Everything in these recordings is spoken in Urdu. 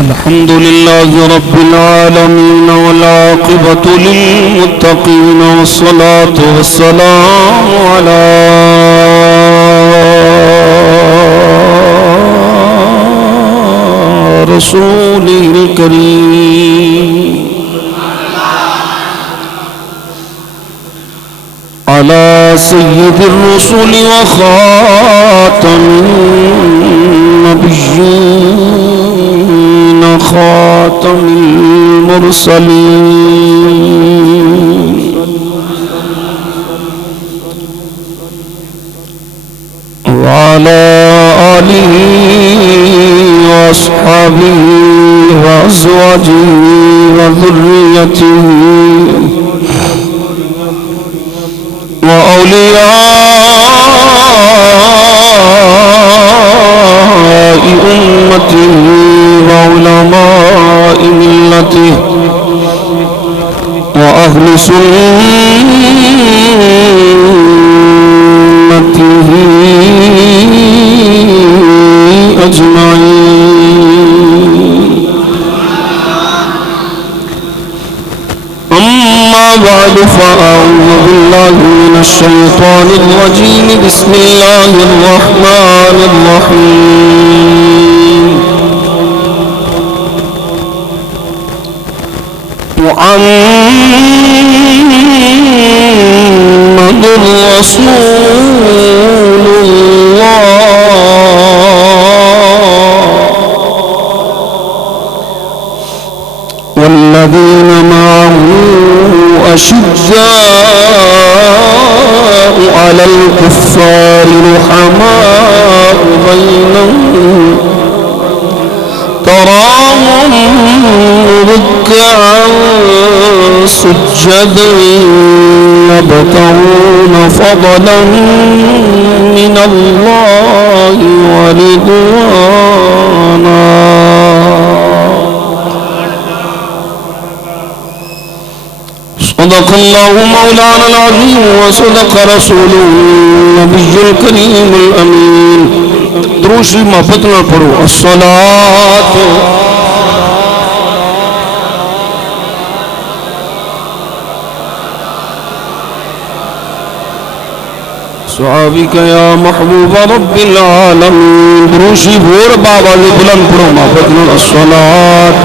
الحمد لله رب العالمين والعاقبة للمتقين والصلاة والسلام على رسوله الكريم على سيد الرسل وخاتم النبيين خاتم المرسلين وعلى آله وأصحابه وأزواجه وذريته وأولياء أمته وعلماء ملته وأهل سنته أجمعين. أما بعد فأعوذ بالله من الشيطان الرجيم. بسم الله الرحمن الرحيم. محمد رسول الله والذين معه أشداء على الكفار رحماء بينهم تراهم ركعا سجدا يبتغون فضلا من الله ورضوانا. صدق الله مولانا العظيم وصدق رسوله النبي الكريم الأمين. دروش محبت نہ پڑھو. الصلاة صحابك يا محبوب رب العالمين. دروشی بھور بابا جو بلند پڑھو محبت نہ. الصلاة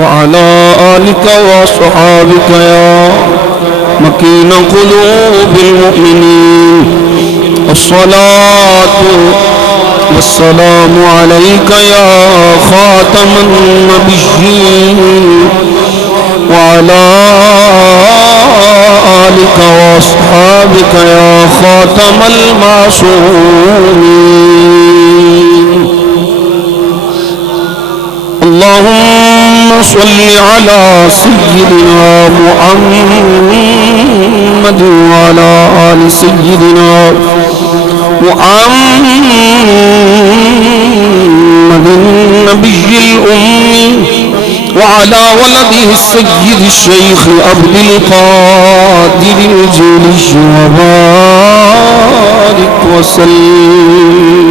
وعلى آلك وصحابك يا مكين قلوب المؤمنين. الصلاة والسلام عليك يا خاتم النبيين وعلى آلك وصحابك يا خاتم المعصومين. اللهم صل على سيدنا محمد وعلى آل سيدنا محمد النبي الأمي وعلى ولده السيد الشيخ عبد القادر الجيلي وبارك وسلم.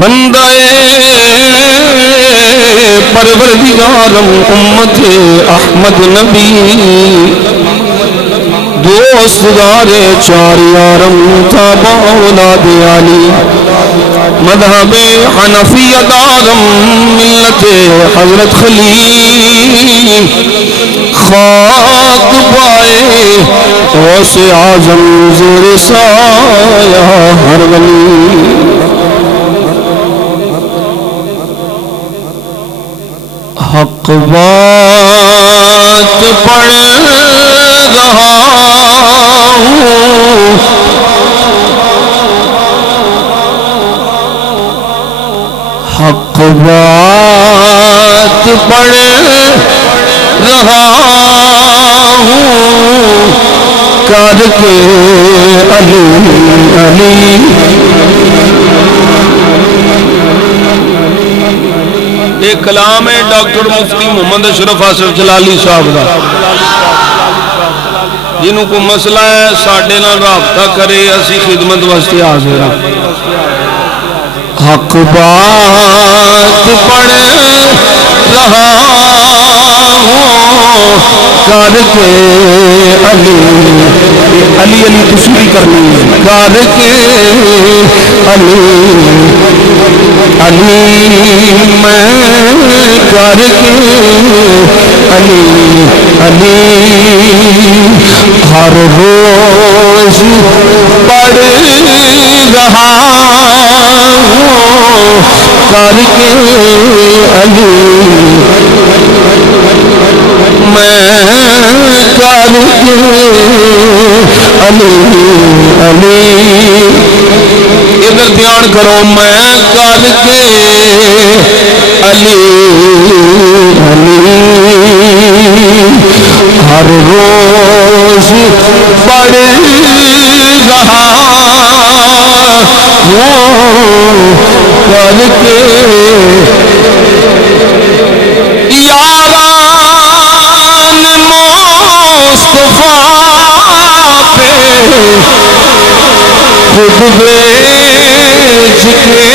بندہ پروردگارم امت احمد نبی دوستدار چار یارم تابع اولاد علی مذہب حنفیہ دارم ملت حضرت خلیل خاک پائے غوث اعظم زیر سایہ ہر ولی. حق بات پڑھ رہا ہوں حق بات پڑھ رہا ہوں کر کے علی علی. ایک کلام ہے ڈاکٹر مفتی محمد اشرف حاصل جلالی صاحب کا. جنہوں کو مسئلہ ہے ساڑھے نال رابطہ کرے اسی خدمت واسطے حاضر ہیں حق بات پڑھ رہا ہوں کر کے علی علی علی تشریح کرنی کر کے علی علی میں کر کے علی علی ہر روز پڑھ رہا کر کے علی میں کر کے علی علی ادھر دھیان کرو میں کر کے علی علی ہر روز پڑھ رہا کر کے یاران مصطفیٰ پہ خود بیچ کے خود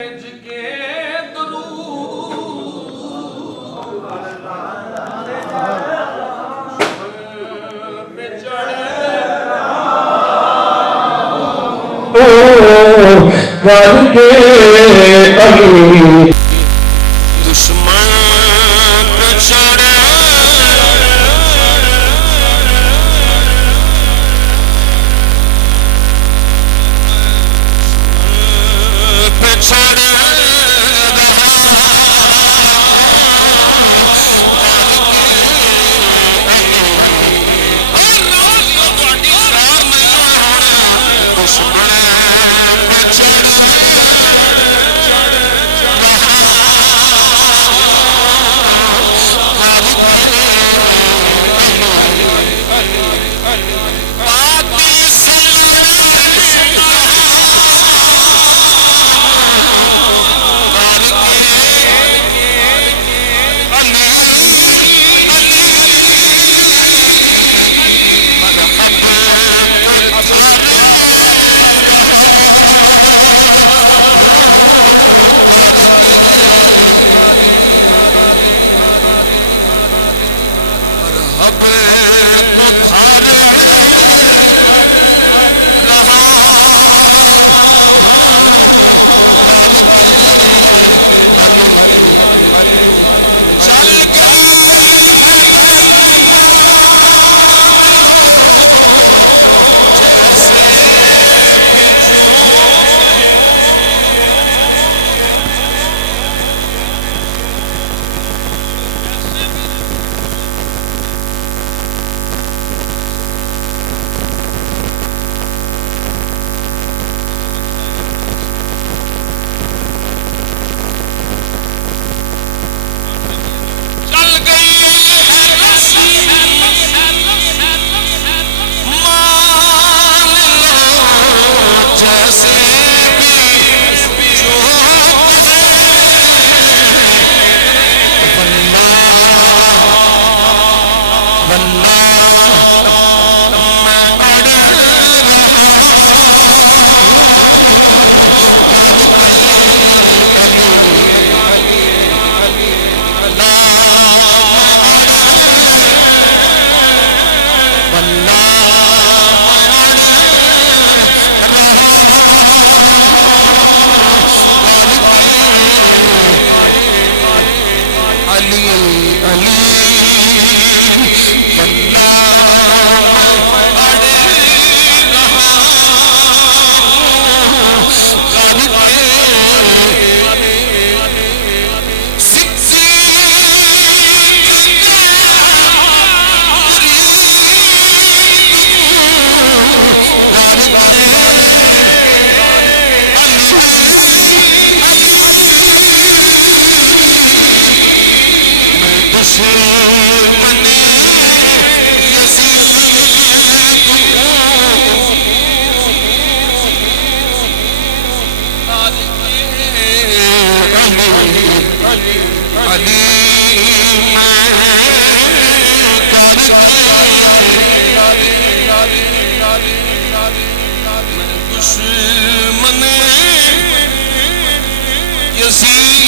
بھیج کے دشمن پہ چڑھ رہا ہوں کر کے علی کر کے علی دشمن پہ چڑھ دشمن یزید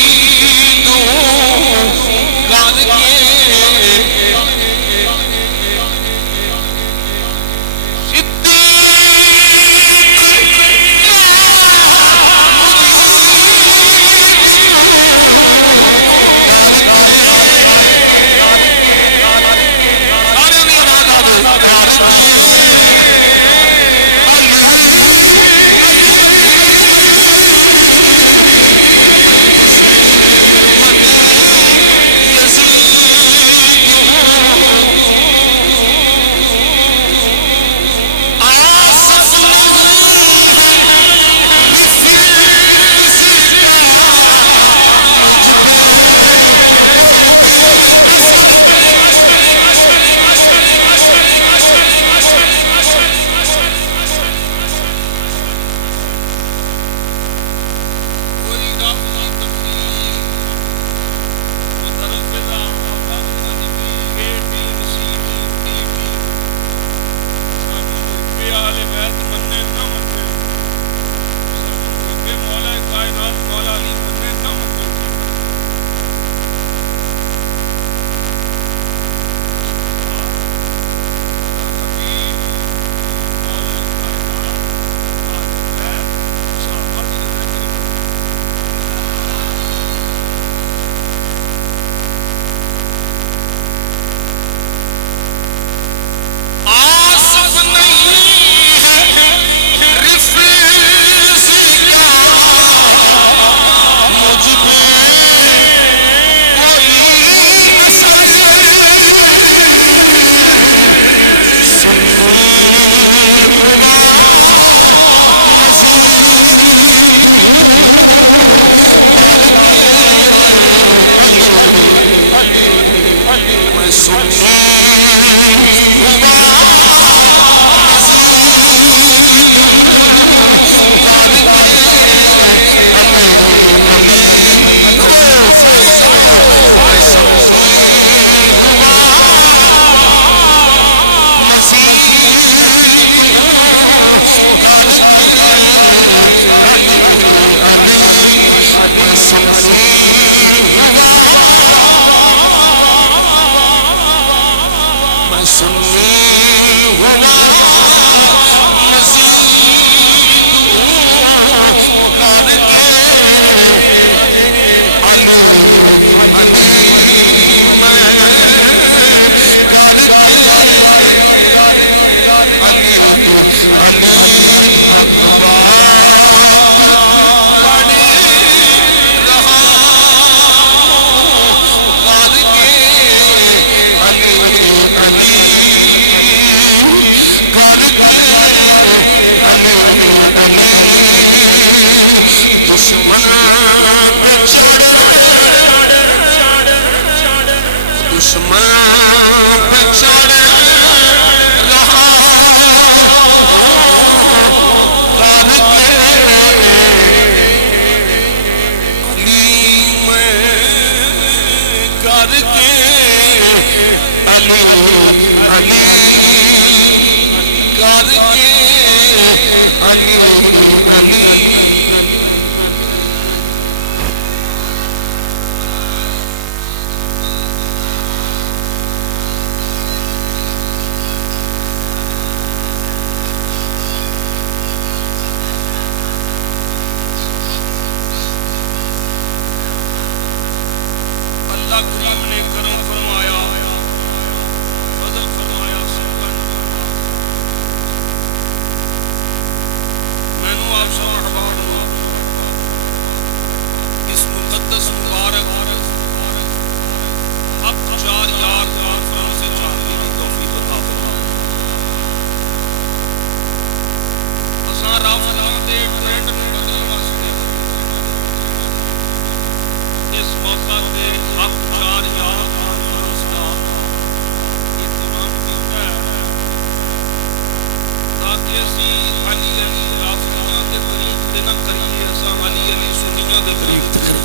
کر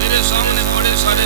کے سامنے بڑے سارے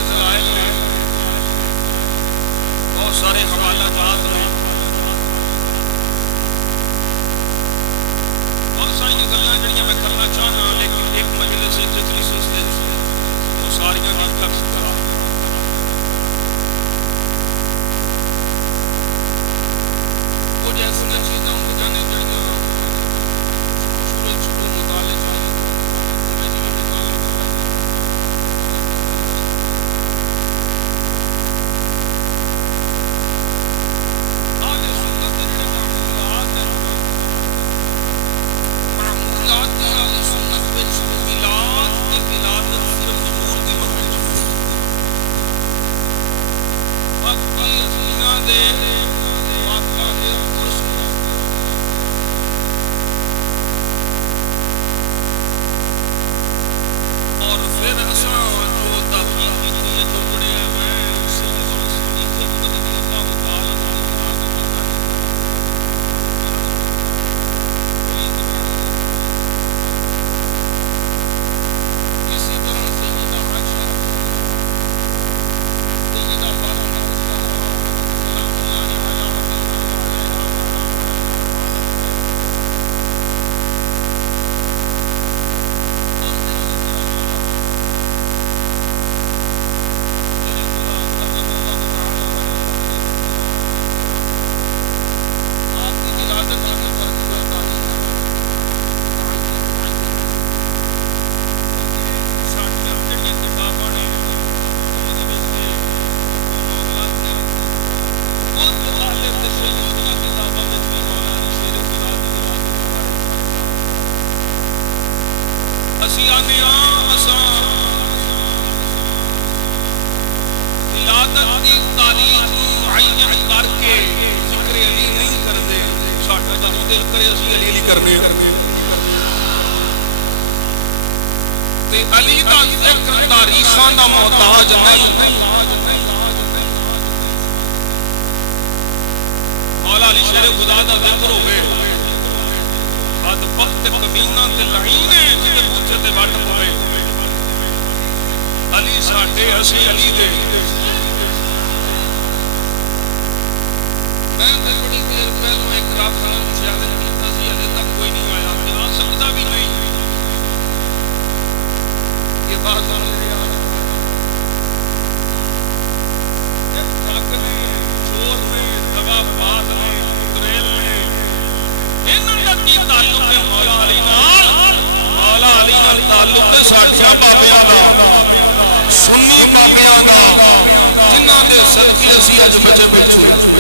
پاکاں دے عرس اور پھر اساں جو تحقیق کی ہے جو پڑھیا میں سیدنا صدیق اکبر رضی اللہ تعالی عنہ اسی طرح سیدہ عائشہ سیدہ فاطمہ الزہرا سلام اللہ علیہا ولادت کی تاریخ معین کر کے ذکر علی نہیں کرتے ساڈا جدوں دل کرے اسی علی علی کرنے تے علی دا ذکر تاریخاں دا محتاج نہیں مولا علی شیر خدا دا ذکر ہوئے بد وقت کمینہ تے لعین تے پوچھے تے وٹ پوے علی ساڈے اسی علی دے میں تے بڑی دیر پہلو ایک رات کا مشاہدہ کیتا سی ہلے تک کوئی نہیں آیا تے آ سکتا بھی نہیں یہ بات میرے یاد ہے ٹھگ نے چور نے دغا باز نے گریل نے انہاں دا کی تعلق ہے مولا علی نال مولا علی نال تعلق ہے ساڈیاں بابیاں دا سنی بابیاں دا جنہاں دے صدقے اسی اج بچے بیٹھے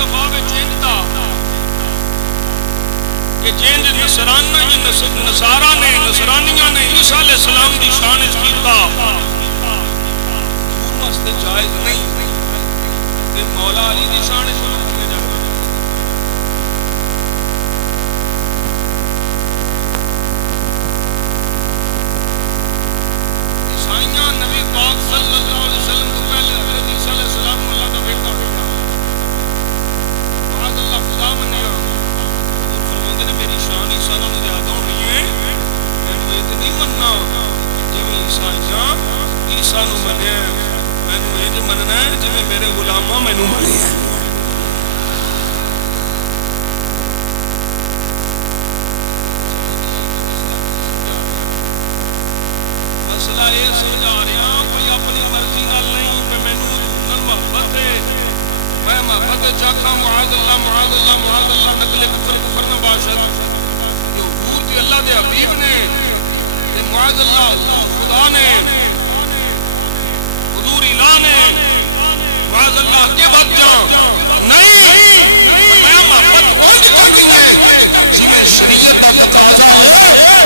مصطفیٰ وچ اندا کہ جنج نصارا نے نصرانیاں نے عیسیٰ علیہ السلام دی شان وچ کیتا حضور واسطے جائز نہیں کہ مولا علی دی شان وچ کیے جاوے۔ عیسائیاں نبی پاک صلی اللہ علیہ وسلم تو پہلے حضرت عیسیٰ علیہ السلام کو اللہ کا بیٹا بنیا، معاذ اللہ خدا منیا۔ حضور فرماتے ہیں میری شان عیسیٰ نال زیادہ ہونی ہے، مینوں یہ نہیں مننا جویں عیسائیاں عیسیٰ نو منیا، مینوں انج مننا ہے جویں میرے غلاماں مینوں منیا۔ مسئلہ یہ سمجھا رہا کوئی اپنی مرضی نال نہیں کہ مینوں نال محبت ہے، میں محبت چاہتا معاذ اللہ معاذ اللہ معاذ اللہ، نقل کفر کفر نہ باشد کہ حضور دی اللہ دے حبیب نے کہ معاذ اللہ حضور خدا نے حضور الہ نے معاذ اللہ کے بات جان نہیں، میں محبت اس کی ہے جی میں شریعت کا تقاضا ہے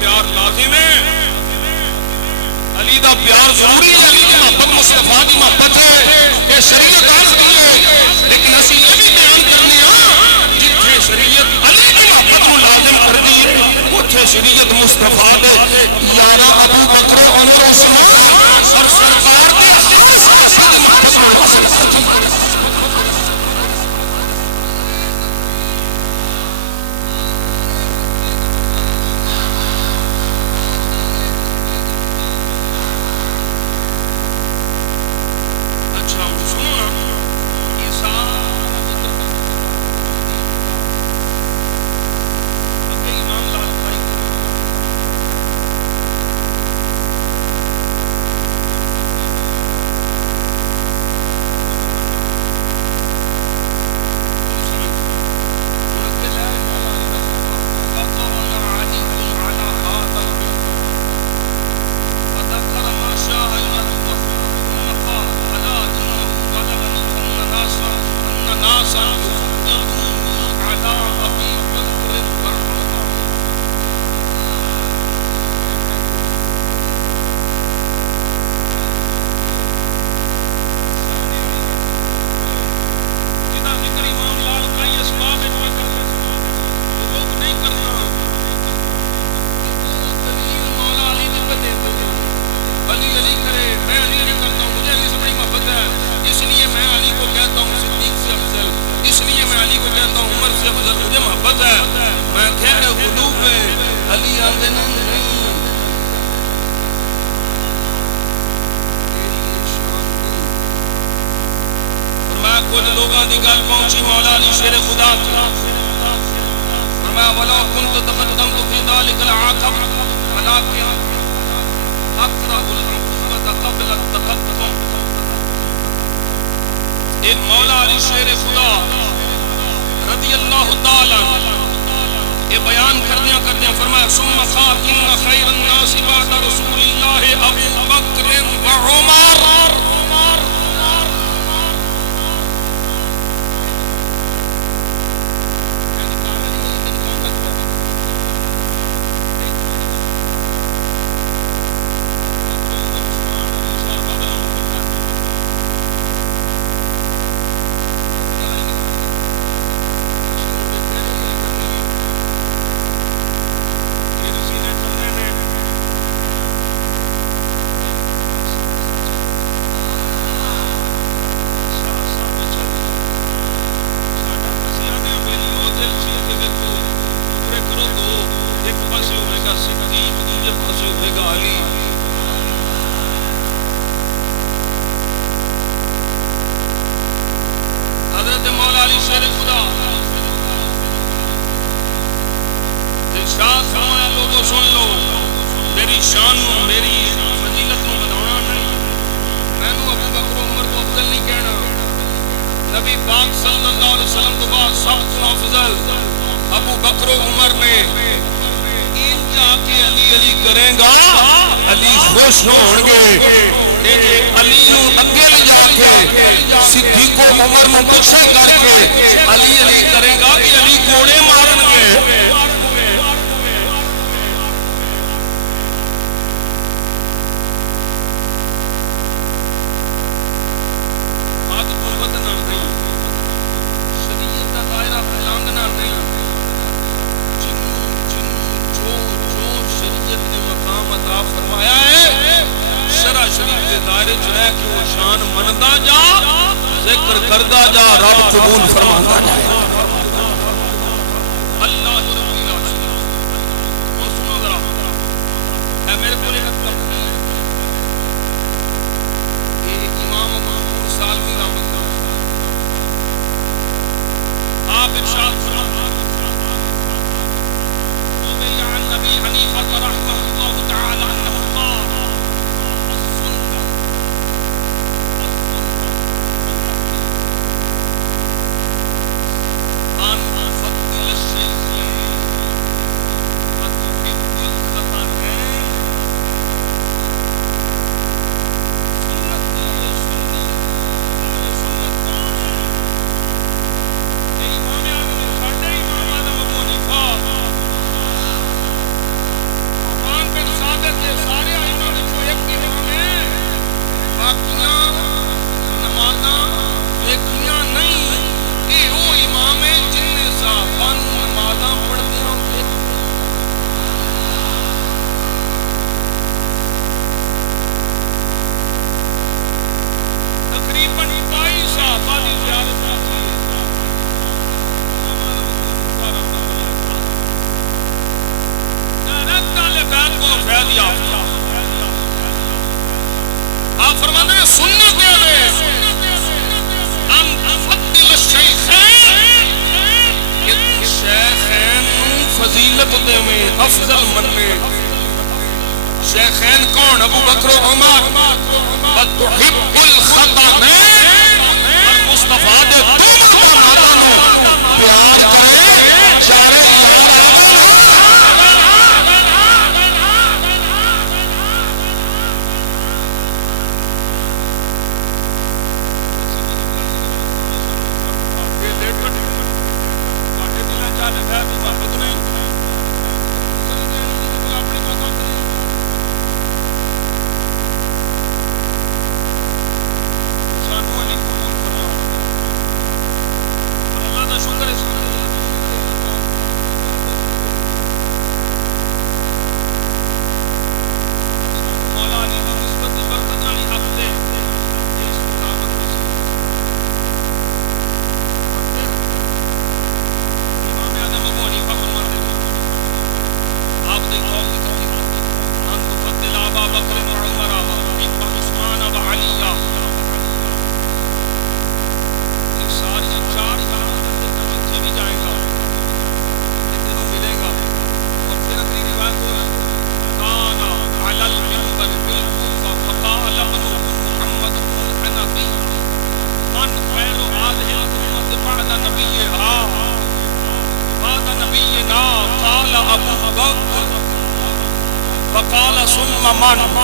پیار لازم ہے، علی دا پیار ضروری ہے، علی کی محبت مصطفیٰ کی محبت ہے، یہ شریعت آخری ہے، لیکن اسی یہ بھی بیان کرنے ہاں جتھے شریعت علی کی محبت کو لازم کر دی ہے اتھے شریعت مصطفیٰ دے یارہ ابو بکر عمر عثمان اور سرکار کی محبت کو حاصل کرتی ہے۔ کچھ لوگوں کی گل پہنچی مولا علی شیر خدا فرمایا ولو كنت تقدمت في ذلك العاقب ولكن اكره العقوبة قبل التقدم علی شیر خدا رضی اللہ تعالی یہ بیان کردیاں فرمایا ثم قال ان خیر الناس بعد رسول اللہ ابو بکر و عمر.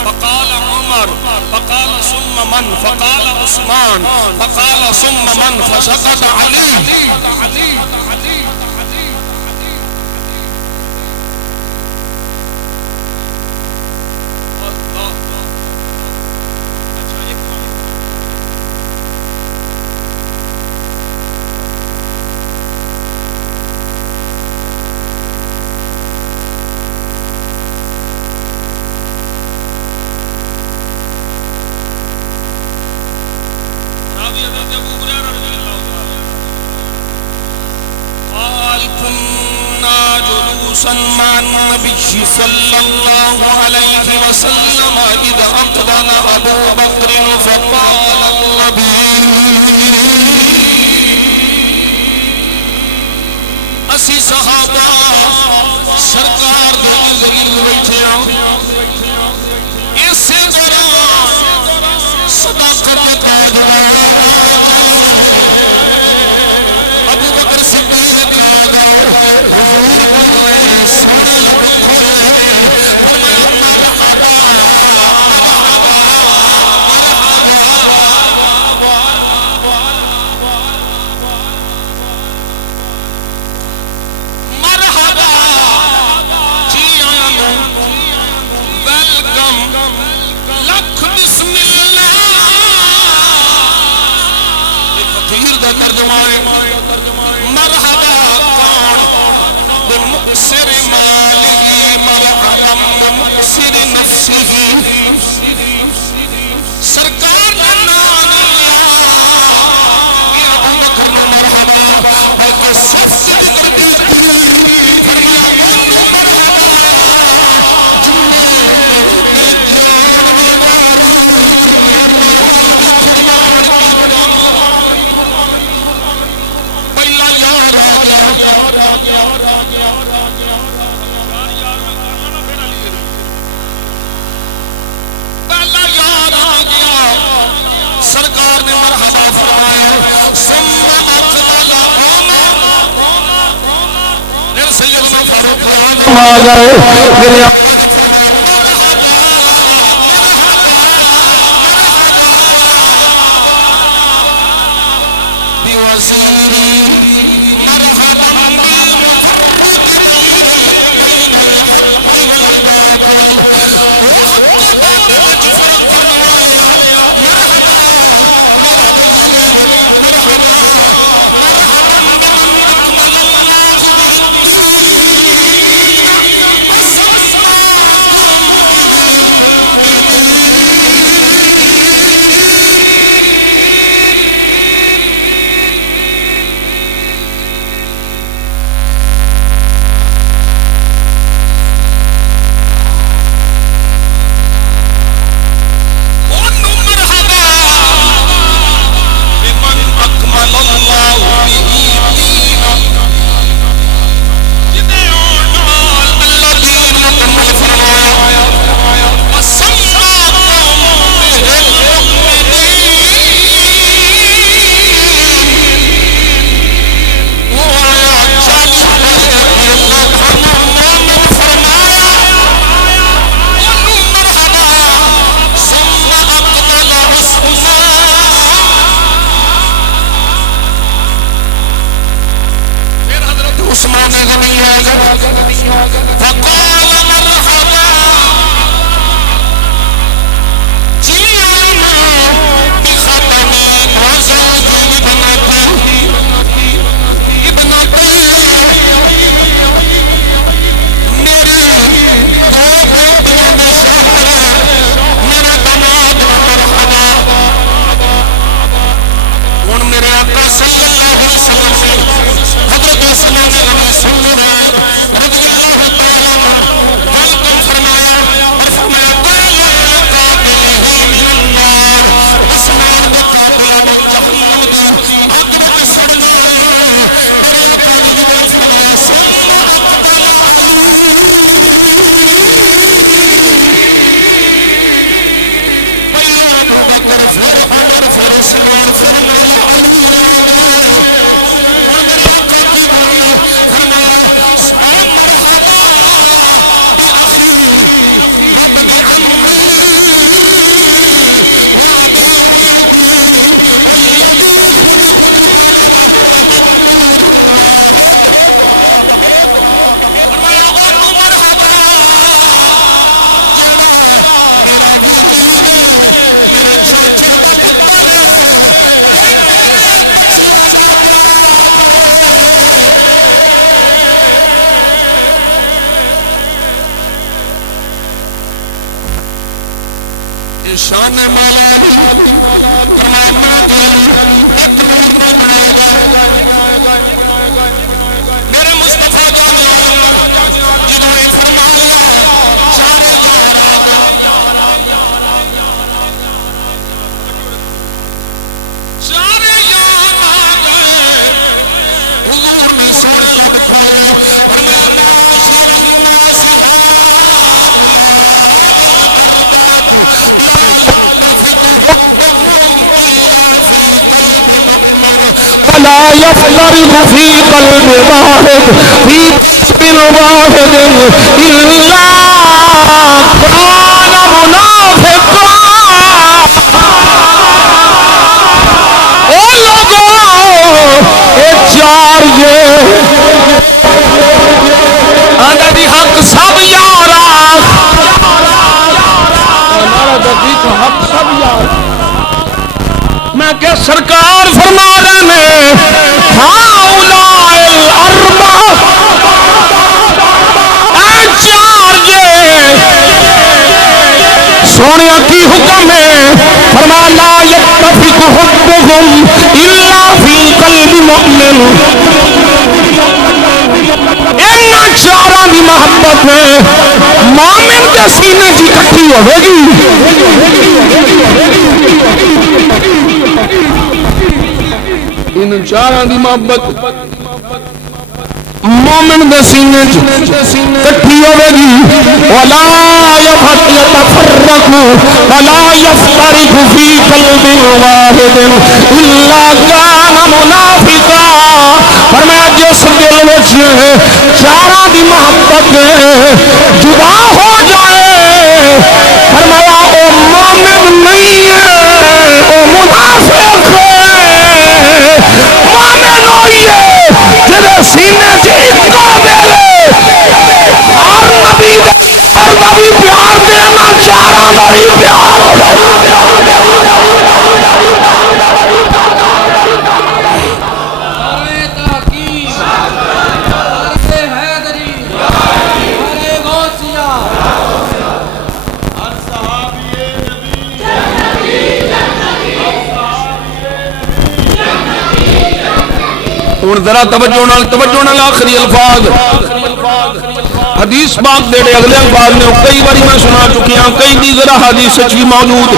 فقال عمر فقال ثم من فقال عثمان فقال ثم من فسقط علي مع النبي صلى الله عليه وسلم إذا أقبل أبو بكر فقال النبي اسی صحابہ سرکار دے ذریعے بیٹھے اسی طرح صداقت تاج ابو بکر صدیق مرحبا کون بمقصر ماله مرحبا بمقصر نفسه سرکار نے نام لیا ابو بکر مرحبا بلکہ صف سرکار نے مرحبا فرمایا ثم اقبل عمر سیدنا فاروق آ گئے شان مولا میرے مصطفیٰ کا جدو فرمایا لا يفترق في قلب واحد في قلب واحد إلا كان منافقا چار عدد حق سب یارا حق سب یار میں کہ سرکار فرما رہے ہیں سونے کی حکم ہے فرمایا لا یتفق حبهم الا فی قلب مؤمن ان چاراں دی محبت میں مومن کے سینے کی اکٹھی ہوے گی ان چاراں دی محبت مومن دے سینے کٹھی ہوے گی ولا يتفرق ولا يفترق في قلب واحد الا كان منافقا فرمایا جس دل وچ چاراں دی محبت جدا ہو جائے فرمایا او مومن نہیں ہے او منافق ہے مومن ہوئی ہے جدے سینے سے اکو میرے ہر نبی پیار دینا چارہ بڑی پیار ہوں ذرا توجہ نال آخری الفاظ حدیث پاک دے اگلے الفاظ نے کئی باری میں سنا چکی ہوں کئی دی ذرا حدیث سچی موجود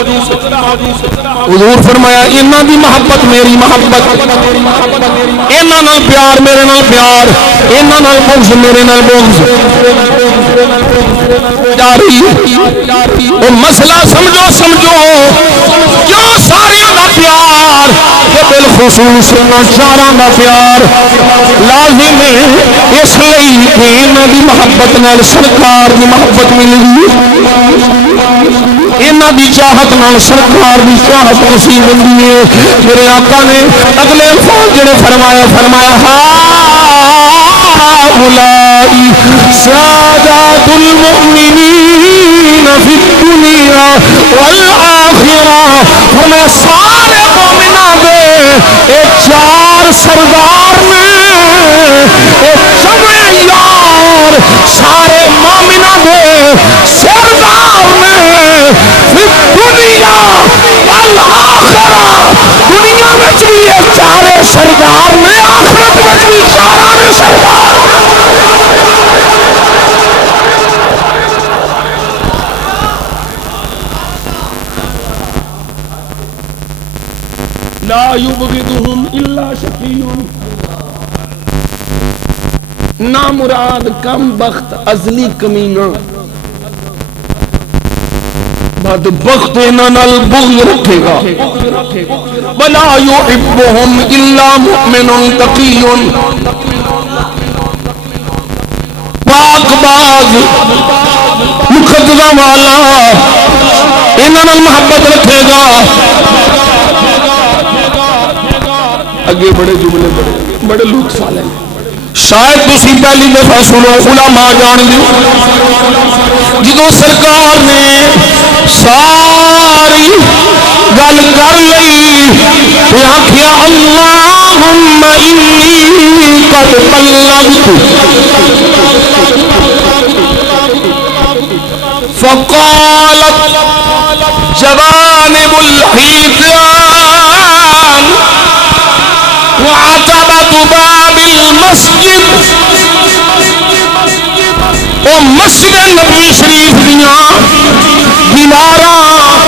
حضور فرمایا انہاں دی محبت میری محبت انہاں نال پیار میرے نال پیار انہاں نال بغض میرے نال بغض جاری او مسئلہ سمجھو کیوں سارے دا پیار کہ بالخصوص چاراں دا پیار لازم ہے اس لیے کہ انہاں دی محبت نال سرکار دی محبت ملے گی انہاں دی چاہت نال سرکار دی چاہت نصیب ہوندی ہے میرے آقا نے اگلے الفاظ جڑے فرمایا اولائی سادات المؤمنین فی الدنیا والآخرہ ہمیں سارے مومنہ دے ایک چار سردار میں ایک جمع یار سارے مومنہ دے سردار میں فی الدنیا والآخرہ دنیا میں چاہیے چارے سردار میں آخرت میں چاہیے چارے سردار لا يبغضهم الا شقي نا مراد کم بخت ازلی کمینہ بد بخت انہاں نال بغض رکھے گا ولا يحبهم الا مؤمن تقي پاک باز مقدمہ والا انہاں نال محبت رکھے گا اگے بڑے جملے بڑے لوگ سالے شاید تسی پہلی دفعہ سنو علماء جان لیو جدو سرکار نے ساری گل کر لئی تے آکھیا اللہم انی قد بلغت فقالت جوانب الحيطان وعتبة باب المسجد او مسجد نبی شریف دیاں دیواراں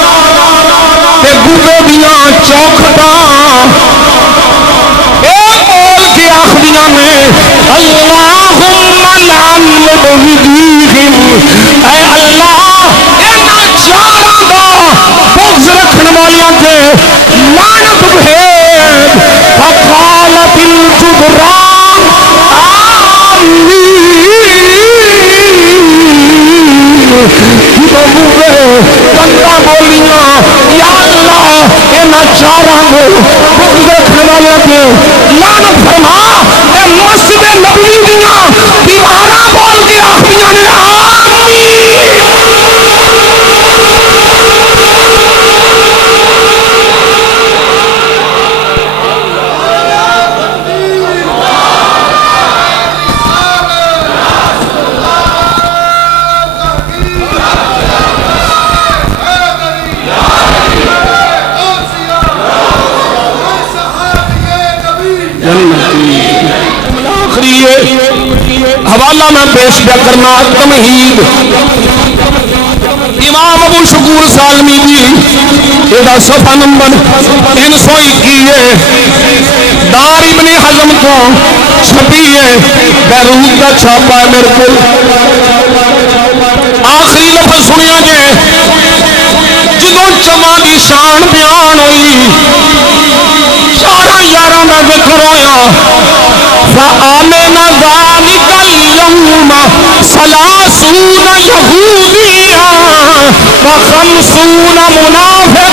تے بوے دیاں چوکھٹاں اے بول کے آخدیاں نے اللہم لعن بدیہم اے اللہ انہاں چاراں دا بغض رکھن والیاں تے لعنت بھیج فقالت الجبران آمین بندہ بولیاں یا اللہ انہاں چاراں دے بغض رکھن والیاں تے لعنت فرما اے مسجد نبوی دیاں دیواراں بول کے آخریاں نے حوالہ میں پیش کیا کرنا تمہید امام ابو شکور سالمی جی یہ صفحہ نمبر 321 دار ابن حزم کو چھپی ہے بیروت کا چھاپا ہے میرے کو آخری لفظ سنیا جے جدو چما دی شان بیان ہوئی چارہ یارہ میں ذکر ہویا فآمن ذالک اليوم ثلاثون یہودیا وخمسون منافقا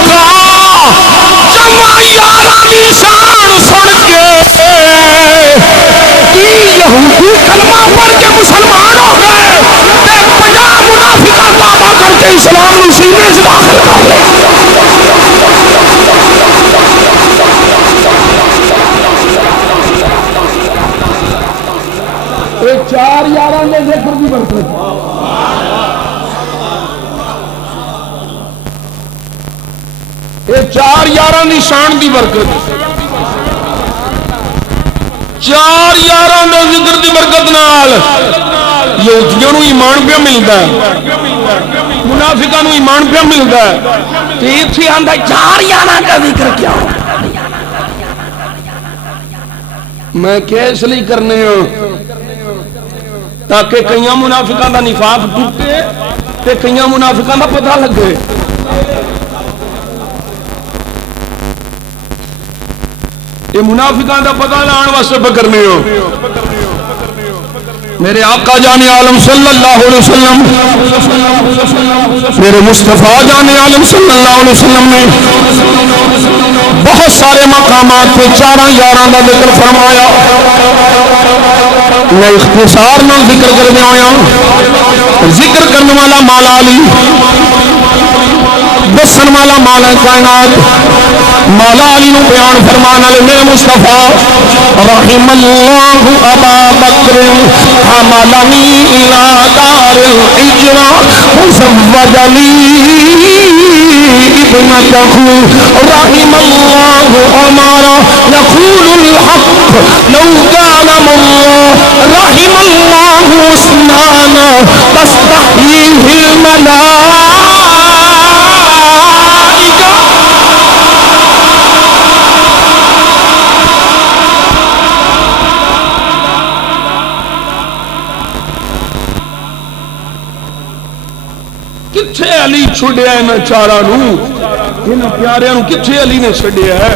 جمع یارہ دی شان سن کے یہودی کلمہ پڑھ کے مسلمان ہو گئے 50 منافقہ توبہ کر کے اسلام سینے سے داخل کر لے چار یاراں دے ذکر دی برکت اے چار یاراں دی شان دی برکت چار یاراں دے ذکر دی برکت نال یہودیاں نو ایمان پہ ملدا ہے منافقاں نو ایمان پہ ملدا ہے تے ایتھے آندا چار یاراں دا ذکر کیا میں کیس لیے کرنے ہوں تاکہ کئیاں منافقاں دا نفاق ٹوٹے تے کئیاں منافقاں دا پتہ لگے یہ منافقاں دا پتہ لان واسطے پکرنے ہو میرے آقا جان عالم صلی اللہ علیہ وسلم میرے مصطفیٰ جان عالم صلی اللہ علیہ وسلم نے بہت سارے مقامات پہ چارہ یاراں دا ذکر فرمایا میں اختصار نہ ذکر کر دیا ہوں ذکر کرنے والا مولا علی دسن والا مولا کائنات مولا علی نو بیان فرمان والے میرے مصطفیٰ رحم اللہ ابا بکر حملنی الی دار الحجرہ وزوجنی ابنته رحم اللہ عمر یقول الحق لو كان الله رحم الله عثمان تستحييه الملائكة کتھے علی چھڑیا ہے میں چارہ نو انہاں پیاریاں نو کتھے علی نے چھڑیا ہے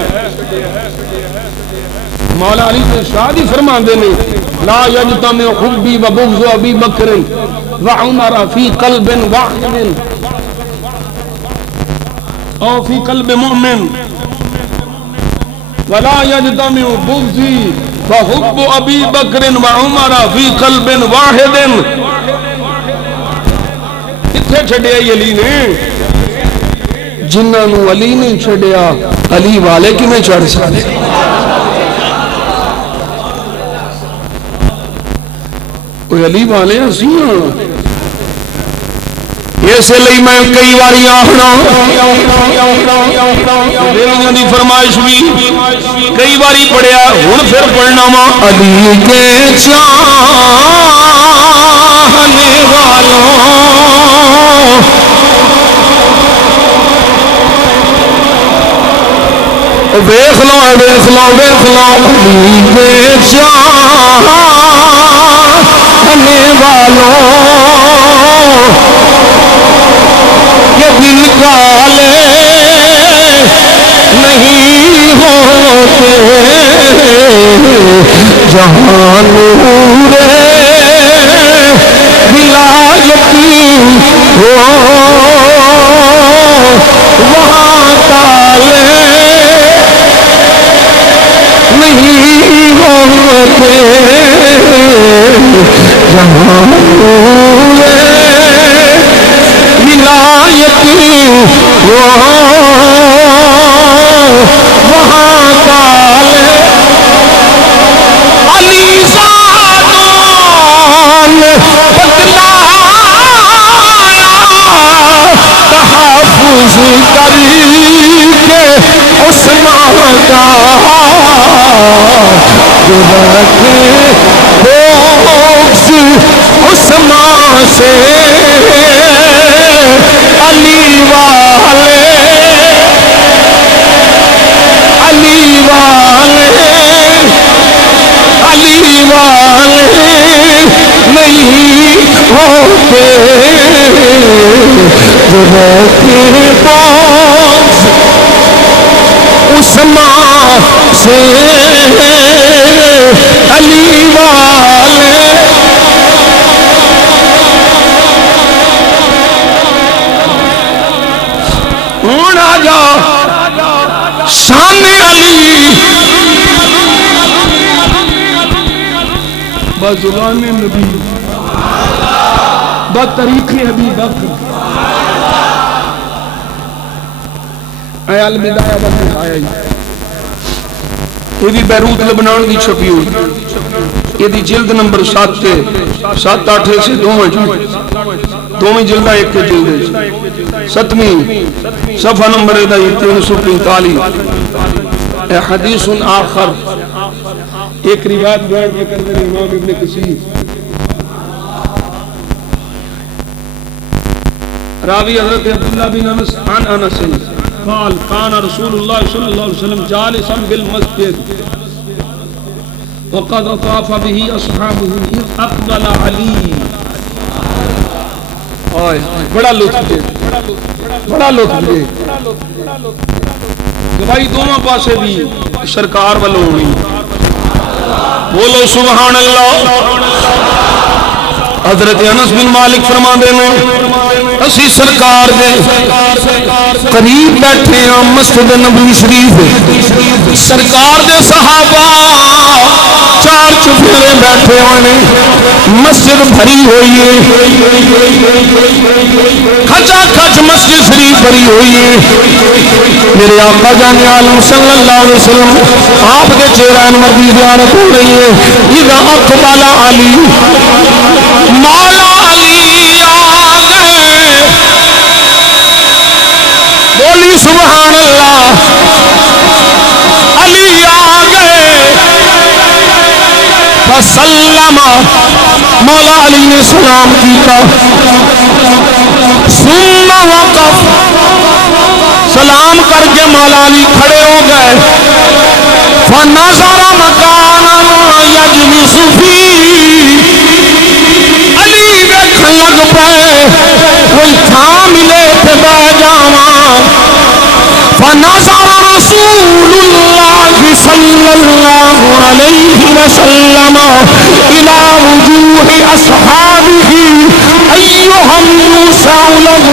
مولا علی سے شادی فرما دینے لا یجتمع حبی و بغض ابی بکر و عمر فی قلب واحد او فی قلب مؤمن ولا یجتمع بغضی و حب ابی بکر و عمر فی قلب واحد کتھے چھڑیا علی نے جنہاں نو علی نے چھڑیا علی والے کی میں چڑھ سکتے علی والے ہسیاں اس لیے میں کئی باری آخنا دی فرمائش بھی کئی باری پڑھیا ہوں پھر پڑھنا وا علی کے چاہنے والوں ویخ لو ویخ لو ویخ لو علی کے چاہنے والوں یہ بھی کالے نہیں ہوتے جہاں نور ولایتی ہو وہاں کالے نہیں ہوتے جہاں نور ولایتی ہو وہاں کالے علی زادان تحفظ کر کے عثمان کا جو رکھے بغض عثمان سے علی والے علی والے علی والے نہیں ہوتے جو رکھے بغض عثمان سے علی والے ہوں آ جا شان علی بزبان نبی بطریق ابی بکر اے البدایہ والنہایہ یہ بھی بیروت لبنان کی چھپی ہوئی یہ دی جلد نمبر 7 8 سے دوویں جلدہ ایک کے جلد 7ویں صفحہ نمبر 345 اے حدیث آخر ایک روایت بیان کے کرنے امام ابن کثیر راوی حضرت عبداللہ بن انس عن انس قال كان رسول الله صلى الله عليه وسلم جالسا بالمسجد وقد طاف به اصحابه اذ اقبل علي بڑا لطف دے گواہی دونوں پاسے بھی سرکار والوں ہوئی بولو سبحان اللہ حضرت انس بن مالک فرما دے میں اسی سرکار دے قریب بیٹھے ہیں مسجد نبوی شریف سرکار دے صحابہ چار چفیرے بیٹھے ہوئے مسجد بھری ہوئی ہے کھچا کھچ مسجد شریف بھری ہوئی ہے میرے آقا جان عالم صلی اللہ علیہ وسلم آپ کے چہرہ انور کی زیارت ہو رہی ہے اذا اقبل علی مولا علی بولی سبحان اللہ علی آگے فسلم مولا علی نے سلام کیتا ثم وقف سلام کر کے مولا علی کھڑے ہو گئے فنظر مکانا یجلس فیہ علی دیکھن لگ پائے کوئی تھا ملے تھے بہ جاواں فنظر رسول اللہ صلی اللہ علیہ وسلم الى وجوہ اصحابہ ایہم یوسع له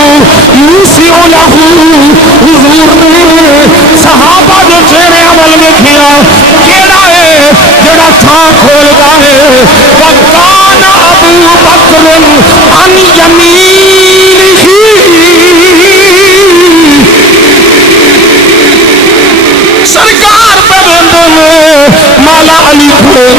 حضور نے صحابہ جو چہرے عمل میں کھیا کیڑا ہے جڑا تھا کھولدا ہے وکان ابو بکر عن یمینہ سرکار پہ مولا علی کھڑے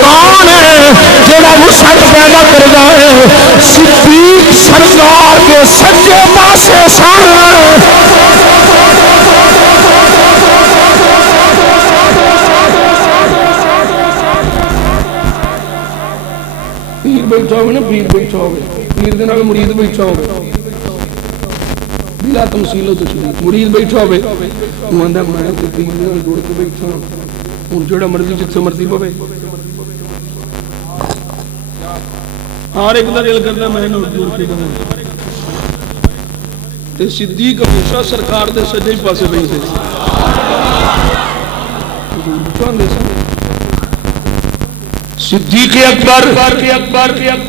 کون ہے جڑا وسعت پیدا کردا ہے صدیق سرکار کے سجے پاسے سن پیر بیٹھا ہوئے نا پیر بیٹھا ہوئے پیر دے نال مرید بیٹھا ہوئے بلا تمثیل و تشبیہ مرید بیٹھا ہوئے وہ آندا میں تے پیر دے نال جڑ کے بیٹھا ہوں جڑا مرضی جتھے مرضی پوے ہر ایک دا دل کردا میں نال جڑ کے رہاں تے صدیق ہمیشہ سرکار دے سجے پاسے بیٹھے صدیق اکبر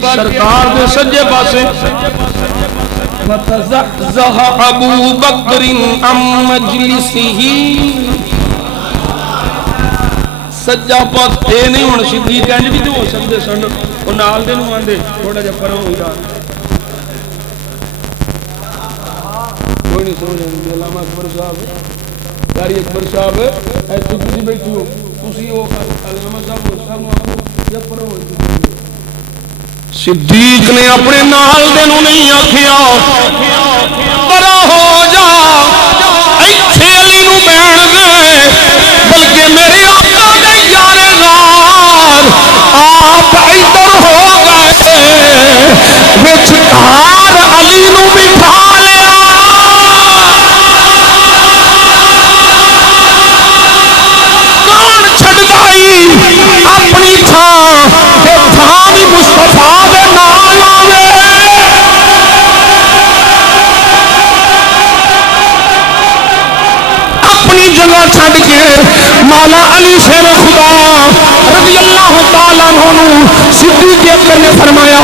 سرکار دے سجے پاسے فتزحزح ابو بکر عن مجلسه سجا پاس اے نہیں ہن صدیق انج بھی تو ہو سکدے سن او نال دے نوں آندے تھوڑا جہا پروں ہو جا کوئی نہیں سمجھ آندی علامہ اکبر صاحب قاری اکبر صاحب ایتھے تسی بیٹھے ہو تسی او علامہ صاحب صاحب نوں آکھو یا پروں ہو صدیق نے اپنے نال دے نوں نہیں آکھیا پرا ہو جا ایتھے علی نوں بیٹھ دے بلکہ میرے آقا دے یار غار آپ ادھر ہو گئے وچ گھار علی نوں بٹھا لیا کون چھڈدا اپنی تھاں تے تھاں بھی مصطفیٰ دے نال آوے اپنی جگہ چھڈ کے مولا علی شیر خدا رضی اللہ تعالیٰ عنہ صدیق اکبر نے فرمایا